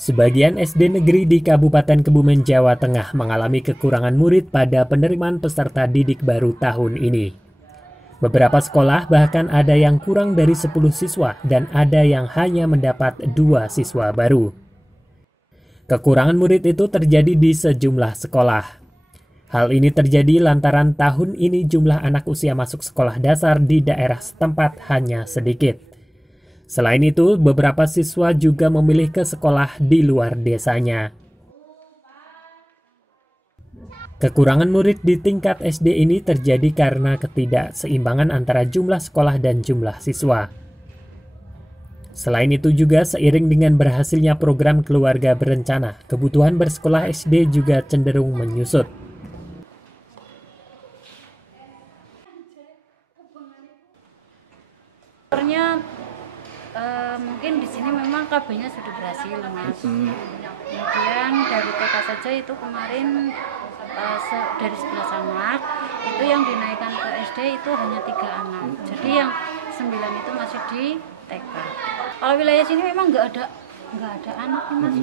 Sebagian SD negeri di Kabupaten Kebumen, Jawa Tengah mengalami kekurangan murid pada penerimaan peserta didik baru tahun ini. Beberapa sekolah bahkan ada yang kurang dari 10 siswa dan ada yang hanya mendapat 2 siswa baru. Kekurangan murid itu terjadi di sejumlah sekolah. Hal ini terjadi lantaran tahun ini jumlah anak usia masuk sekolah dasar di daerah setempat hanya sedikit. Selain itu, beberapa siswa juga memilih ke sekolah di luar desanya. Kekurangan murid di tingkat SD ini terjadi karena ketidakseimbangan antara jumlah sekolah dan jumlah siswa. Selain itu juga seiring dengan berhasilnya program keluarga berencana, kebutuhan bersekolah SD juga cenderung menyusut. Mungkin di sini memang KB-nya sudah berhasil, Mas. Kemudian dari TK saja itu kemarin dari 11 anak itu yang dinaikkan ke SD itu hanya 3 anak. Jadi yang 9 itu masih di TK. Kalau wilayah sini memang nggak ada anak nih, Mas.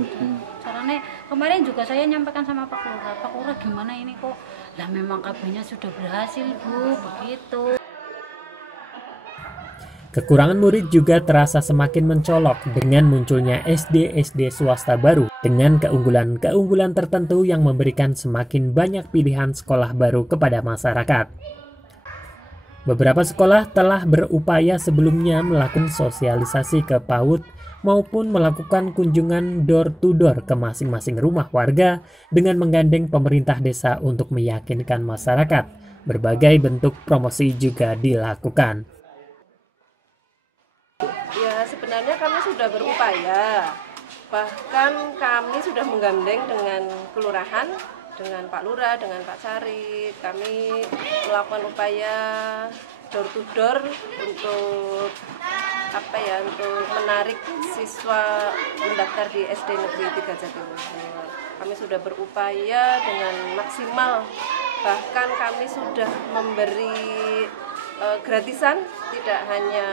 Caranya kemarin juga saya nyampaikan sama Pak Lurah gimana ini kok? Lah memang KB-nya sudah berhasil, Bu, begitu. Kekurangan murid juga terasa semakin mencolok dengan munculnya SD-SD swasta baru dengan keunggulan-keunggulan tertentu yang memberikan semakin banyak pilihan sekolah baru kepada masyarakat. Beberapa sekolah telah berupaya sebelumnya melakukan sosialisasi ke PAUD maupun melakukan kunjungan door-to-door ke masing-masing rumah warga dengan menggandeng pemerintah desa untuk meyakinkan masyarakat. Berbagai bentuk promosi juga dilakukan. Sebenarnya kami sudah berupaya, bahkan kami sudah menggandeng dengan kelurahan, dengan Pak Lurah, dengan Pak Carit. Kami melakukan upaya door to door untuk untuk menarik siswa mendaftar di SD Negeri 3 Jatiluhur. Kami sudah berupaya dengan maksimal, bahkan kami sudah memberi gratisan, tidak hanya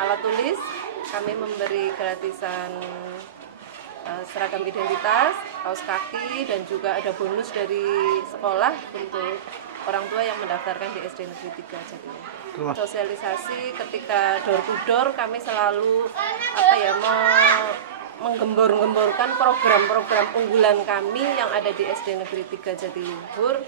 alat tulis. Kami memberi gratisan seragam identitas, kaos kaki, dan juga ada bonus dari sekolah untuk orang tua yang mendaftarkan di SD Negeri 3 Jatiluhur. Sosialisasi ketika door to door kami selalu menggembor-gemborkan program-program unggulan kami yang ada di SD Negeri 3 Jatiluhur.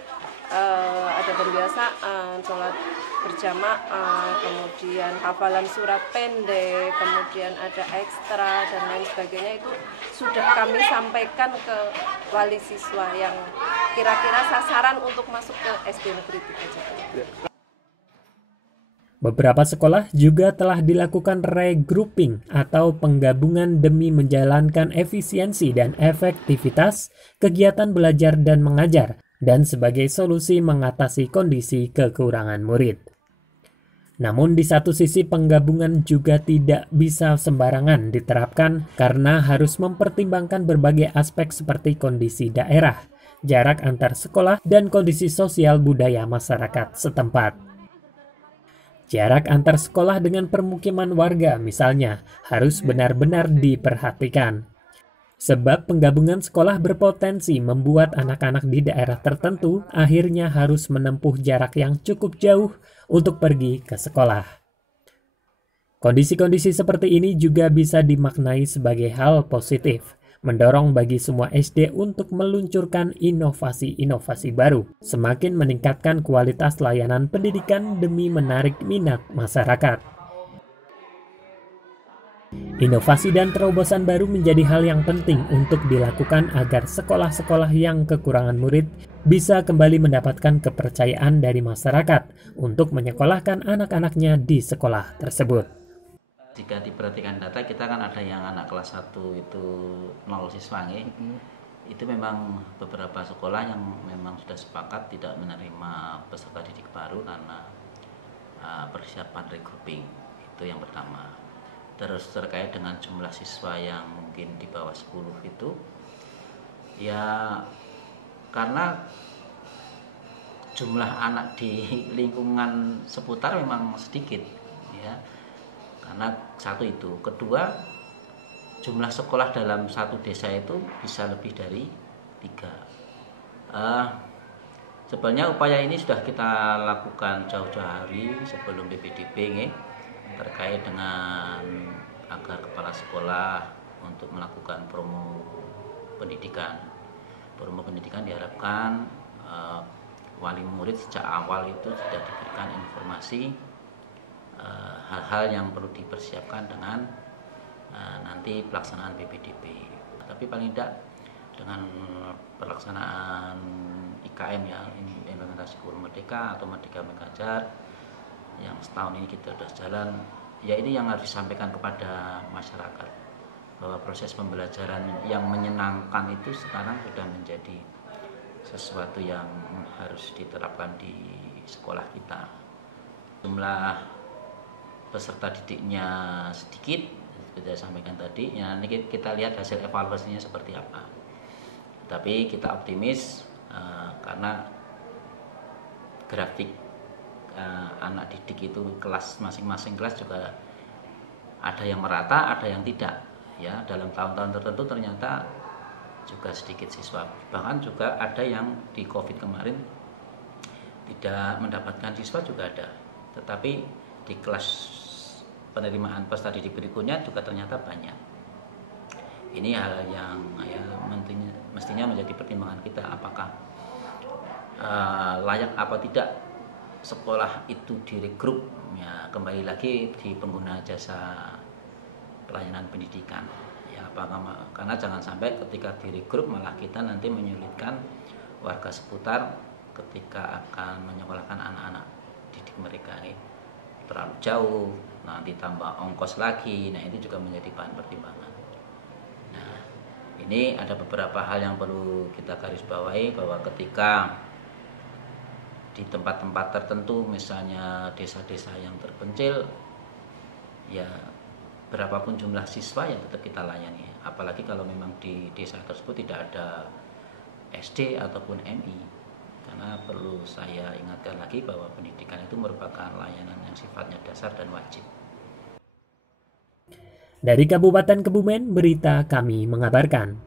Ada pembiasaan, sholat berjamaah, kemudian hafalan surat pendek, kemudian ada ekstra dan lain sebagainya. Itu sudah kami sampaikan ke wali siswa yang kira-kira sasaran untuk masuk ke SD Negeri 3 Jatiluhur. Beberapa sekolah juga telah dilakukan regrouping atau penggabungan demi menjalankan efisiensi dan efektivitas kegiatan belajar dan mengajar dan sebagai solusi mengatasi kondisi kekurangan murid. Namun di satu sisi penggabungan juga tidak bisa sembarangan diterapkan karena harus mempertimbangkan berbagai aspek seperti kondisi daerah, jarak antar sekolah, dan kondisi sosial budaya masyarakat setempat. Jarak antar sekolah dengan permukiman warga misalnya harus benar-benar diperhatikan. Sebab penggabungan sekolah berpotensi membuat anak-anak di daerah tertentu akhirnya harus menempuh jarak yang cukup jauh untuk pergi ke sekolah. Kondisi-kondisi seperti ini juga bisa dimaknai sebagai hal positif, mendorong bagi semua SD untuk meluncurkan inovasi-inovasi baru, semakin meningkatkan kualitas layanan pendidikan demi menarik minat masyarakat. Inovasi dan terobosan baru menjadi hal yang penting untuk dilakukan agar sekolah-sekolah yang kekurangan murid bisa kembali mendapatkan kepercayaan dari masyarakat untuk menyekolahkan anak-anaknya di sekolah tersebut. Jika diperhatikan data, kita kan ada yang anak kelas 1 itu 0 siswa, itu memang beberapa sekolah yang memang sudah sepakat tidak menerima peserta didik baru karena persiapan regrouping, itu yang pertama. Terus terkait dengan jumlah siswa yang mungkin di bawah 10 itu, ya karena jumlah anak di lingkungan seputar memang sedikit, ya. Karena satu itu, kedua jumlah sekolah dalam satu desa itu bisa lebih dari 3. Sebenarnya upaya ini sudah kita lakukan jauh-jauh hari sebelum PPDB terkait dengan agar kepala sekolah untuk melakukan promo pendidikan. Promo pendidikan diharapkan wali murid sejak awal itu sudah diberikan informasi hal-hal yang perlu dipersiapkan dengan nanti pelaksanaan PPDB. Tapi paling tidak dengan pelaksanaan IKM ya, implementasi kurikulum merdeka atau Merdeka Mengajar yang setahun ini kita sudah jalan, ya ini yang harus disampaikan kepada masyarakat bahwa proses pembelajaran yang menyenangkan itu sekarang sudah menjadi sesuatu yang harus diterapkan di sekolah kita. Jumlah peserta didiknya sedikit, seperti saya sampaikan tadi, ya nanti kita lihat hasil evaluasinya seperti apa. Tapi kita optimis karena grafik anak didik itu kelas masing-masing kelas juga ada yang merata, ada yang tidak. Ya, dalam tahun-tahun tertentu ternyata juga sedikit siswa. Bahkan juga ada yang di COVID kemarin tidak mendapatkan siswa juga ada. Tetapi di kelas penerimaan peserta didik berikutnya juga ternyata banyak. Ini hal yang ya mestinya menjadi pertimbangan kita, apakah layak apa tidak sekolah itu direkrut. Ya, kembali lagi di pengguna jasa pelayanan pendidikan. Ya, karena jangan sampai ketika direkrut malah kita nanti menyulitkan warga seputar ketika akan menyekolahkan anak-anak didik mereka. Terlalu jauh, nanti tambah ongkos lagi. Nah, itu juga menjadi bahan pertimbangan. Nah, ini ada beberapa hal yang perlu kita garis bawahi, bahwa ketika di tempat-tempat tertentu, misalnya desa-desa yang terpencil, ya berapapun jumlah siswa yang tetap kita layani. Apalagi kalau memang di desa tersebut tidak ada SD ataupun MI. Karena perlu saya ingatkan lagi bahwa pendidikan itu merupakan layanan yang sifatnya dasar dan wajib. Dari Kabupaten Kebumen, berita kami mengabarkan.